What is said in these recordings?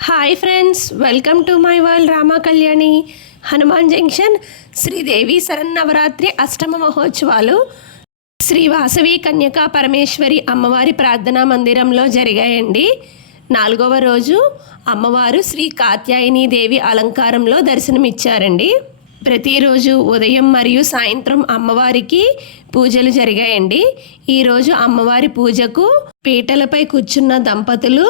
Hi friends welcome to my world Rama Kalyani Hanuman junction Sridevi Sharannavaratri అష్టమ మహోత్సవాలు శ్రీ వాసవి కన్యకా పరమేశ్వరి అమ్మవారి ప్రార్థనా మందిరంలో జరిగాయండి నాలుగవ రోజు అమ్మవారు శ్రీ కాత్యాయని దేవి అలంకారంలో దర్శనమిచ్చారండి ప్రతిరోజు ఉదయం మరియు సాయంత్రం అమ్మవారికి పూజలు జరిగాయండి ఈరోజు అమ్మవారి పూజకు పీటలపై కూర్చున్న దంపతులు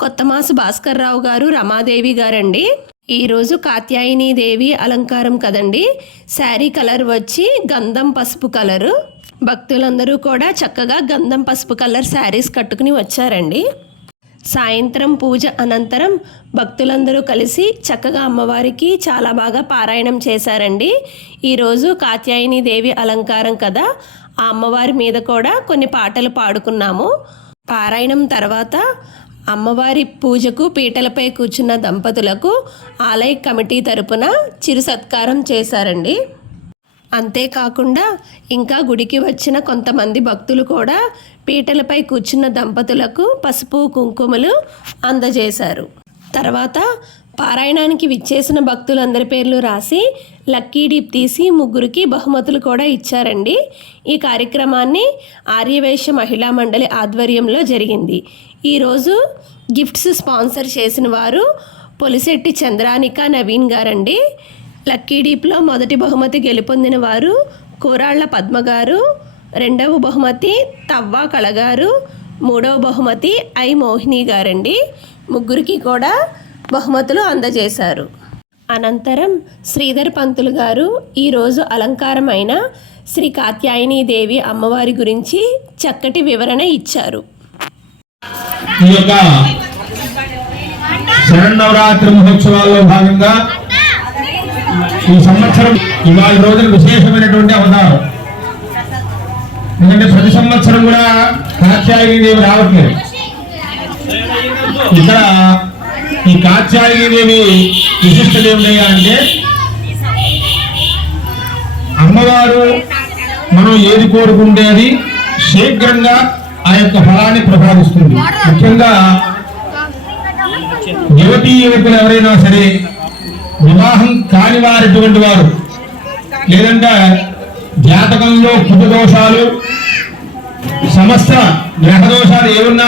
కొత్తమాసు భాస్కర్ రావు గారు రమాదేవి గారండి. ఈరోజు కాత్యాయని దేవి అలంకారం కదండి. శారీ కలర్ వచ్చి గంధం పసుపు కలరు. భక్తులందరూ కూడా చక్కగా గంధం పసుపు కలర్ శారీస్ కట్టుకుని వచ్చారండి. సాయంత్రం పూజ అనంతరం భక్తులందరూ కలిసి చక్కగా అమ్మవారికి చాలా బాగా పారాయణం చేశారండి. ఈరోజు కాత్యాయని దేవి అలంకారం కదా. ఆ అమ్మవారి మీద కూడా కొన్ని పాటలు పాడుకున్నాము. పారాయణం తర్వాత అమ్మవారి పూజకు పీటలపై కూర్చున్న దంపతులకు ఆలయ కమిటీ తరపున చిరు సత్కారం చేశారండి. అంతేకాకుండా ఇంకా గుడికి వచ్చిన కొంతమంది భక్తులు కూడా పీటలపై కూర్చున్న దంపతులకు పసుపు కుంకుమలు అందజేశారు. తర్వాత పారాయణానికి విచ్చేసిన భక్తులందరి పేర్లు రాసి లక్కీ డీప్ తీసి ముగ్గురికి బహుమతులు కూడా ఇచ్చారండి. ఈ కార్యక్రమాన్ని ఆర్యవేశ మహిళా మండలి ఆధ్వర్యంలో జరిగింది. ఈరోజు గిఫ్ట్స్ స్పాన్సర్ చేసిన వారు పొలిశెట్టి చంద్రానిక నవీన్ గారండి. లక్కీ డీప్లో మొదటి బహుమతి గెలుపొందిన వారు కూరాళ్ళ పద్మ గారు రెండవ బహుమతి తవ్వా కళగారు మూడవ బహుమతి ఐ మోహిని గారండి. ముగ్గురికి కూడా బహుమతులు అందజేశారు. అనంతరం శ్రీధర్ పంతులు గారు ఈరోజు అలంకారమైన శ్రీ కాత్యాయని దేవి అమ్మవారి గురించి చక్కటి వివరణ ఇచ్చారు. ఈ యొక్క శరణవరాత్రి మహోత్సవాల్లో భాగంగా ఈ సంవత్సరం ఇవాళ రోజున విశేషమైనటువంటి అవతారం. ఎందుకంటే ప్రతి సంవత్సరం కూడా కాత్యాయని దేవి రావట్లేదు. ఇక్కడ ఈ కాత్యాయని దేవి విశిష్టత ఏమిటయ్యా అంటే అమ్మవారు మనం ఏది కోరుకుంటే అది శీఘ్రంగా ఆ యొక్క ఫలాన్ని ప్రసాదిస్తుంది. ముఖ్యంగా యువతీ యువకులు ఎవరైనా సరే వివాహం కాని వారటువంటి వారు లేదంటే జాతకంలో కుట దోషాలు సమస్త గ్రహ దోషాలు ఏమున్నా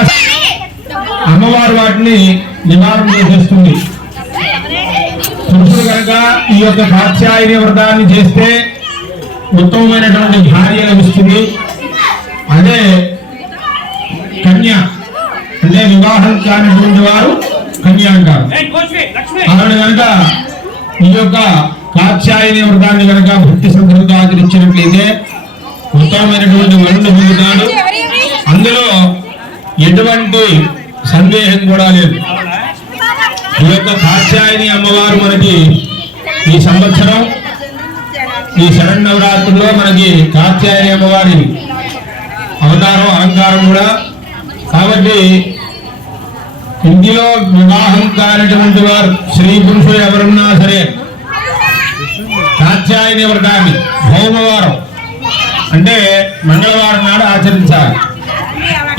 అమ్మవారు వాటిని నివారణ చేసేస్తుంది పురుషుడు కనుక ఈ యొక్క కాత్యాయని వ్రతాన్ని చేస్తే ఉత్తమమైనటువంటి భార్య లభిస్తుంది. అదే కన్య అంటే వివాహం కానిటువంటి వారు కన్య అంటారు ఆవిడ కనుక ఈ యొక్క కాత్యాయని వ్రతాన్ని కనుక భక్తి శ్రద్ధలతో ఆచరించినట్లయితే ఉత్తమమైనటువంటి వరుణ్ పొందుతాడు. అందులో ఎటువంటి సందేహం కూడా లేదు. ఈ యొక్క కాత్యాయని అమ్మవారు మనకి ఈ సంవత్సరం ఈ శరణవరాత్రుల్లో మనకి కాత్యాయని అమ్మవారి అవతారం అలంకారం కూడా. కాబట్టి ఇంటిలో వివాహం కానిటువంటి వారు స్త్రీ పురుషులు ఎవరున్నా సరే కాత్యాయని వ్రతాన్ని సోమవారం అంటే మంగళవారం నాడు ఆచరించాలి.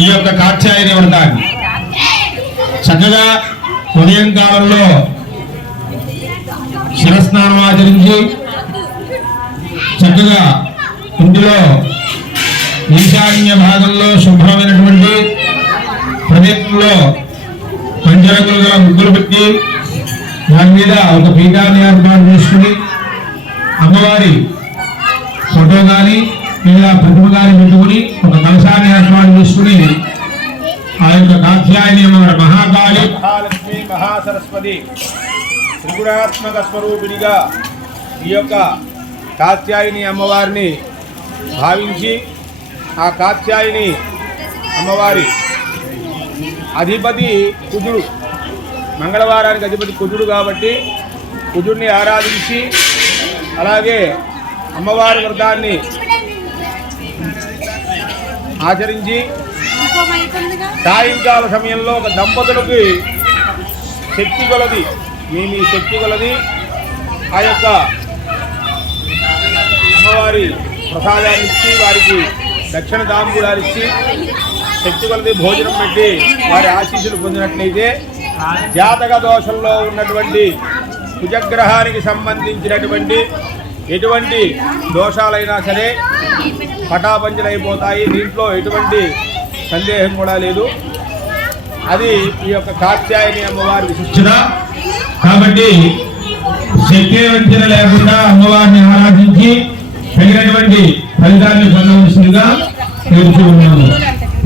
ఈ యొక్క కాత్యాయని వ్రతాన్ని. చక్కగా ఉదయం కాలంలో శిరస్నానం ఆచరించి చక్కగా ఇంటిలో ఈశాన్య భాగంలో శుభ్రమైనటువంటి ప్రదేశంలో పంచరంగులు గల ముగ్గులు పెట్టి దాని మీద ఒక పీఠాన్ని ఏర్పాటు చేసుకుని అమ్మవారి ఫోటో కానీ లేదా ప్రతిమ కానీ పెట్టుకుని ఒక కలశాన్ని ఏర్పాటు చేసుకుని ఆ యొక్క కాధ్యాయని అమ్మవారి మహాకాళి. మహాలక్ష్మి మహాసరస్వతి త్రిగుణాత్మక స్వరూపిణిగా ఈ యొక్క కాత్యాయిని అమ్మవారిని భావించి ఆ కాత్యాయిని అమ్మవారి అధిపతి కుజుడు మంగళవారానికి అధిపతి కుజుడు కాబట్టి కుజుడిని ఆరాధించి అలాగే అమ్మవారి వ్రతాన్ని ఆచరించి సాయంకాల సమయంలో ఒక దంపతులకి శక్తి కొలది. మీ మీ శక్తి కొలది? ఆ యొక్క అమ్మవారి ప్రసాదాన్ని ఇచ్చి వారికి దక్షిణ తాంబూలాలు ఇచ్చి శక్తి కొలది భోజనం పెట్టి వారి ఆశీస్సులు పొందినట్లయితే జాతక దోషంలో ఉన్నటువంటి కుజగ్రహానికి సంబంధించినటువంటి ఎటువంటి దోషాలైనా సరే పటాపంచలైపోతాయి. దీంట్లో ఎటువంటి సందేహం కూడా లేదు. అది ఈ యొక్క కాత్యాయని అమ్మవారి విశిష్ట ఇచ్చుదా కాబట్టి శక్తి వంచన లేకుండా అమ్మవారిని ఆరాధించి తగినటువంటి ఫలితాన్ని పొందవలసిందిగా తెలుసు ఉన్నాము.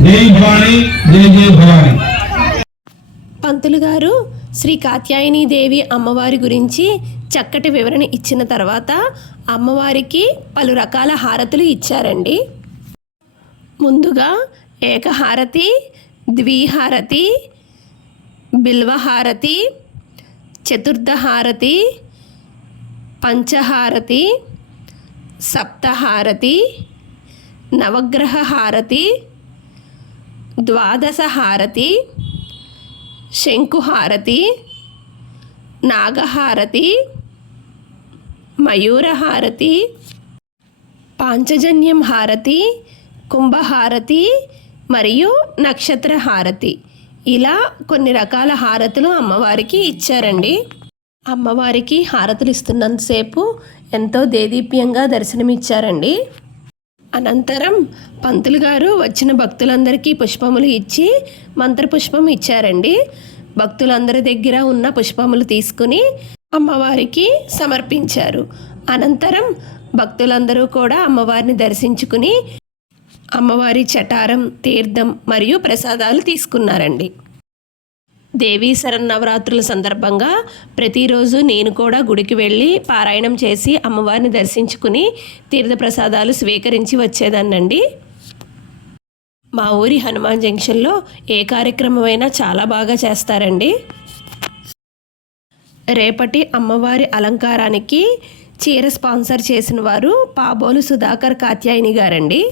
జై భవాని జై జై భవాని. పంతులు గారు శ్రీ కాత్యాయని దేవి అమ్మవారి గురించి చక్కటి వివరణ ఇచ్చిన తర్వాత అమ్మవారికి పలు రకాల హారతులు ఇచ్చారండి. ముందుగా ఏకహారతి ద్విహారతి బిల్వహారతి చతుర్థహారతి పంచహారతి సప్తహారతి నవగ్రహ హారతి ద్వాదశ హారతి శంకుహారతి నాగహారతి మయూరహారతి పాంచజన్యం హారతి కుంభహారతి మరియు నక్షత్ర హారతి. ఇలా కొన్ని రకాల హారతులు అమ్మవారికి ఇచ్చారండి. అమ్మవారికి హారతులు ఇస్తున్నంతసేపు ఎంతో దేదీప్యంగా దర్శనమిచ్చారండి. అనంతరం పంతులు గారు వచ్చిన భక్తులందరికీ పుష్పములు ఇచ్చి మంత్రపుష్పం ఇచ్చారండి. భక్తులందరి దగ్గర ఉన్న పుష్పములు తీసుకుని అమ్మవారికి సమర్పించారు. అనంతరం భక్తులందరూ కూడా అమ్మవారిని దర్శించుకుని అమ్మవారి చటారం తీర్థం మరియు ప్రసాదాలు తీసుకున్నారండి. దేవీ శరన్నవరాత్రుల సందర్భంగా ప్రతిరోజు నేను కూడా గుడికి వెళ్ళి పారాయణం చేసి అమ్మవారిని దర్శించుకుని తీర్థప్రసాదాలు స్వీకరించి వచ్చేదాన్నండి. మా ఊరి హనుమాన్ జంక్షన్లో ఏ కార్యక్రమమైనా చాలా బాగా చేస్తారండి. రేపటి అమ్మవారి అలంకారానికి చీర స్పాన్సర్ చేసిన వారు పాబోలు సుధాకర్ కాత్యాయని గారండి.